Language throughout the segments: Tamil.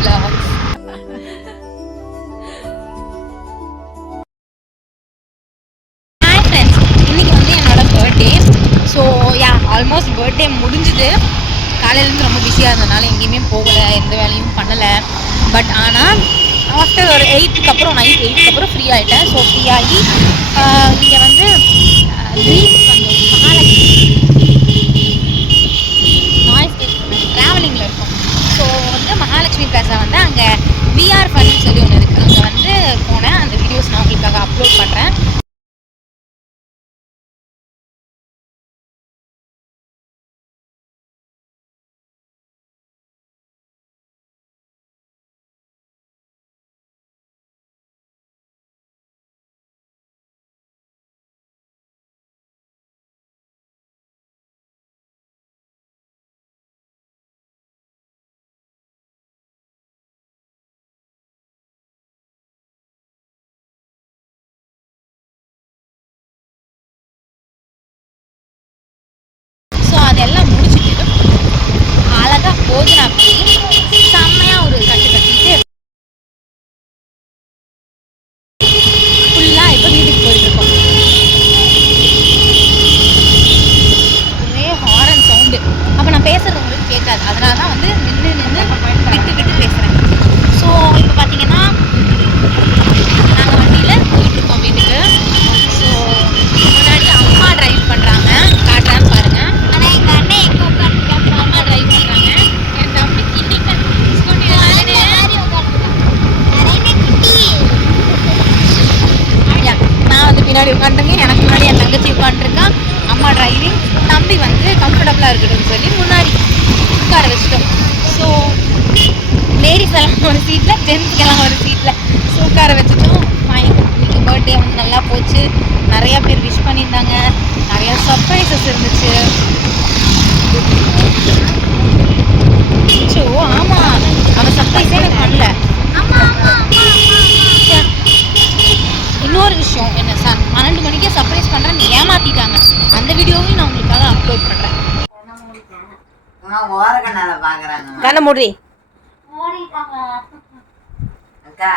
vlogs. Hi friends, இன்னைக்கு வந்து என்னோட பர்த்டே. ஸோ ஆல்மோஸ்ட் பர்த்டே முடிஞ்சுது. காலையிலேருந்து ரொம்ப பிஸியாக இருந்ததுனால எங்கேயுமே போகலை, எந்த வேலையும் பண்ணலை. பட் ஆனால் ஆஃப்டர் ஒரு 8க்கு அப்புறம் நைட் 8க்கு அப்புறம் ஃப்ரீ ஆகிட்டேன். ஸோ ஃப்ரீ ஆகி இங்கே வந்து ட்ரீம்ஸ் வந்து நாய்ஸ் ட்ராவலிங்கில் இருக்கும். ஸோ வந்து மகாலட்சுமி பிளாஸா வந்து அங்கே விஆர் ஃபன்னு சொல்லி ஒன்று இருக்குது. அங்கே வந்து போனேன். அந்த வீடியோஸ் நான் உங்களுக்காக அப்லோட் பண்ணுறேன். அதெல்லாம் முடிச்சுட்டு அழகாக போஜனா போய் செம்மையாக ஒரு கட்டு கட்டிட்டு ஃபுல்லாக இப்போ வீட்டுக்கு போயிட்டுருக்கோம். ஒரே ஹாரன் சவுண்டு. அப்போ நான் பேசுகிறது உங்களுக்கு கேட்காது. அதனால தான் வந்து நின்று விட்டு விட்டு பேசுகிறேன். ஸோ இப்போ பார்த்தீங்கன்னா நாங்கள் வண்டியில் போயிட்டுருக்கோம் வீட்டுக்கு. ஸோ முன்னாடி அம்மா ட்ரைவ் பண்ணுறாங்க, காட்டுறான்னு பாருங்கள். ஆனால் எங்கள் அண்ணன் எங்கே உட்காந்துருக்காங்க, அம்மா ட்ரைவ் பண்ணுறாங்க. என் தம்பி கிண்டிக்கு ஸ்கூட்டி நான் வந்து பின்னாடி உட்காந்துருக்கேன். எனக்கு முன்னாடி என் தங்கச்சி உட்காந்துருக்கான். அம்மா டிரைவிங், தம்பி வந்து கம்ஃபர்டபுளாக இருக்கட்டும்னு சொல்லி முன்னாடி உட்கார வச்சிட்டோம். ஸோ லேடிஸ் எல்லாம் ஒரு சீட்டில், ஜென்ஸுக்கு எல்லாம் ஒரு சீட்டில் ஸோ உட்கார வச்சுட்டோம். இன்னைக்கு பர்த்டே வந்து நல்லா போச்சு. நிறையா பேர் விஷ் பண்ணியிருந்தாங்க. நிறையா சர்ப்ரைசஸ் இருந்துச்சு. ஸோ ஆமாம், அவன் சர்ப்ரைஸே எனக்கு பண்ணல. இன்னொரு விஷயம் என்ன சார், 12 மணிக்கே சர்ப்ரைஸ் பண்ணுறேன்னு ஏமாற்றிட்டாங்க. அந்த வீடியோவையும் நான் உங்களுக்காக அப்லோட் பண்ணுறேன். கண்ண மூடி அக்கா.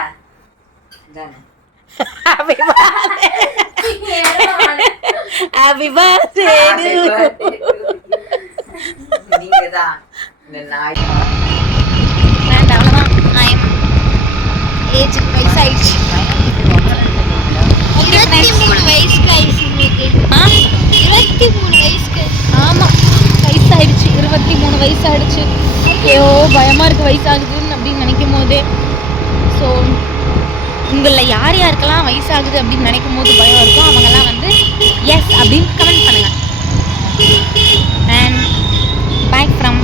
ஹாப்பி பர்த்டே நீங்க தான் இந்த நாய். அவ்வளோதான். ஏஜ் வயசாயிடுச்சு. 23 வயசு கைஸ் உங்களுக்கு. 23 வயசு கைஸ். ஆமாம், வயசாயிடுச்சு. 23 வயசாயிடுச்சு. ஐயோ பயமாக இருக்குது வயசாகுதுன்னு அப்படின்னு நினைக்கும் போதே. ஸோ உங்களில் யார் யாருக்கெல்லாம் வயசாகுது அப்படின்னு நினைக்கும் போது பயம் இருக்கும், அவங்கெல்லாம் வந்து எஸ் அப்படின்னு கமெண்ட் பண்ணுங்கள். And back from